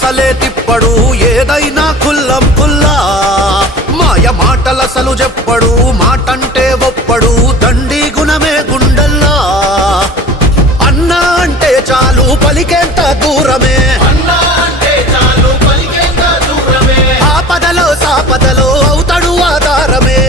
మడమసలే తిప్పడు ఏదైనా కుల్లం కుల్లా మాయ మాటలసలు చెప్పడు మాటంటే ఒప్పడు దండి గుణమే గుండెల్లా అన్నా అంటే చాలు పలికేంత దూరమే ఆపదలో సాపదలో అవుతాడు ఆధారమే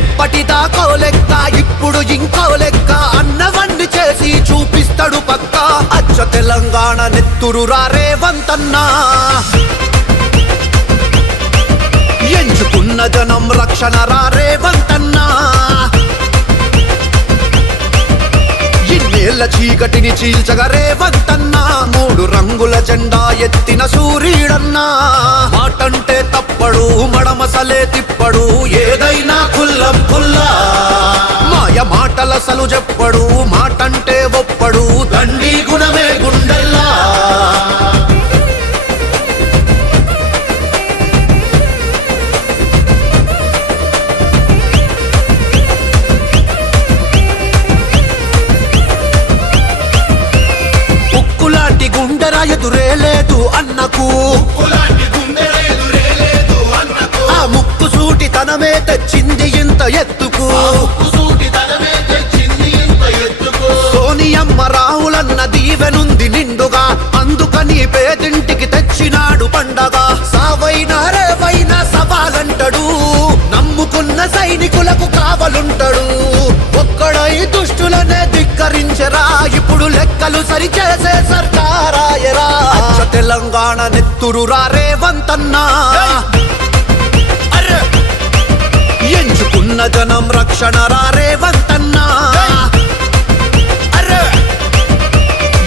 ఇప్పటిదాకో లెక్క ఇప్పుడు ఇంకో లెక్క అన్నవన్నీ చేసి చూపిస్తాడు పక్క అచ్చ తెలంగాణ నెత్తురు రేవంతన్నా ఎంచుకున్న జనం రక్షణ రేవంతన్నా ఇన్నేళ్ల చీకటిని చీల్చగా రేవంతన్నా మూడు రంగుల జెండా ఎత్తిన సూర్యుడన్నా మాటంటే తప్పడు మడమసలే తిప్పడు ఏదైనా కుల్లం కుల్లా మాయ మాటలసలు చెప్పడు మాటంటే ఒప్పడు దండి గుణమే గుండెల్లా గుండెరా ఎదురే లేదు అన్నకు ఆ ముక్కు సూటి తనమే తెచ్చింది ఇంత ఎత్తుకు సోనియమ్మ రాహులన్న దీవెనుంది నిండుగా అందుకని పేదింటికి తెచ్చినాడు పండగ సావైనా రేవైనా సవాలంటాడు నమ్ముకున్న సైనికులకు కావలుంటాడు ఒక్కడై దుష్టులనే ధిక్కరించరా ఇప్పుడు లెక్కలు సరిచేసే సర్కారాయరా అచ్చ తెలంగాణ నెత్తురు రేవంతన్నా ఎంచుకున్న జనం రక్షణ రేవంతన్నా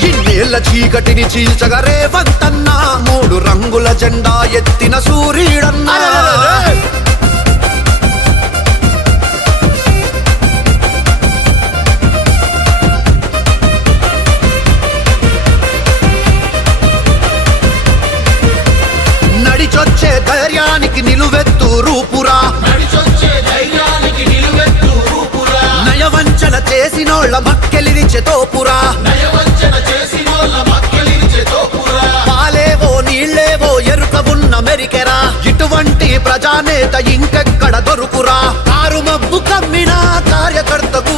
ఇన్నేళ్ల చీకటిని చీల్చగా రేవంతన్నా మూడు రంగుల జెండా ఎత్తిన సూర్యుడన్నా నడిచొచ్చే ధైర్యానికి నిలువెత్తు రూపురా నయవంచన చేసినోళ్ళ మక్కెలిరిచే తోపురా పాలేవో నీళ్ళేవో ఎరుక ఉన్న మెరికెరా ఇటువంటి ప్రజానేత ఇంకెక్కడ దొరుకురా కారు మబ్బు కమ్మిన కార్యకర్తకు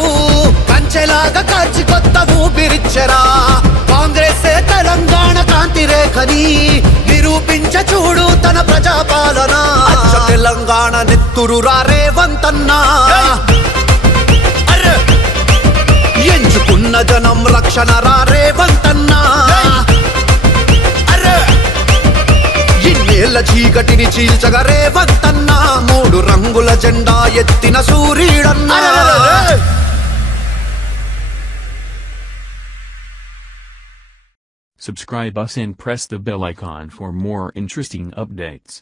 కంచెలాగా కాచి కొత్త ఊపిరిచ్చరా కాంగ్రెస్ తెలంగాణ కాంతి రేఖని నిరూపించ చూడు తన ప్రజాపాలన అచ్చ తెలంగాణ నెత్తురు రేవంతన్నా ఎంచుకున్న జనం రక్షణ రేవంతన్నా ఇన్నేళ్ల చీకటిని చీల్చగా రేవంతన్నా మూడు రంగుల జెండా ఎత్తిన సూర్యుడన్నా Subscribe us and press the bell icon for more interesting updates.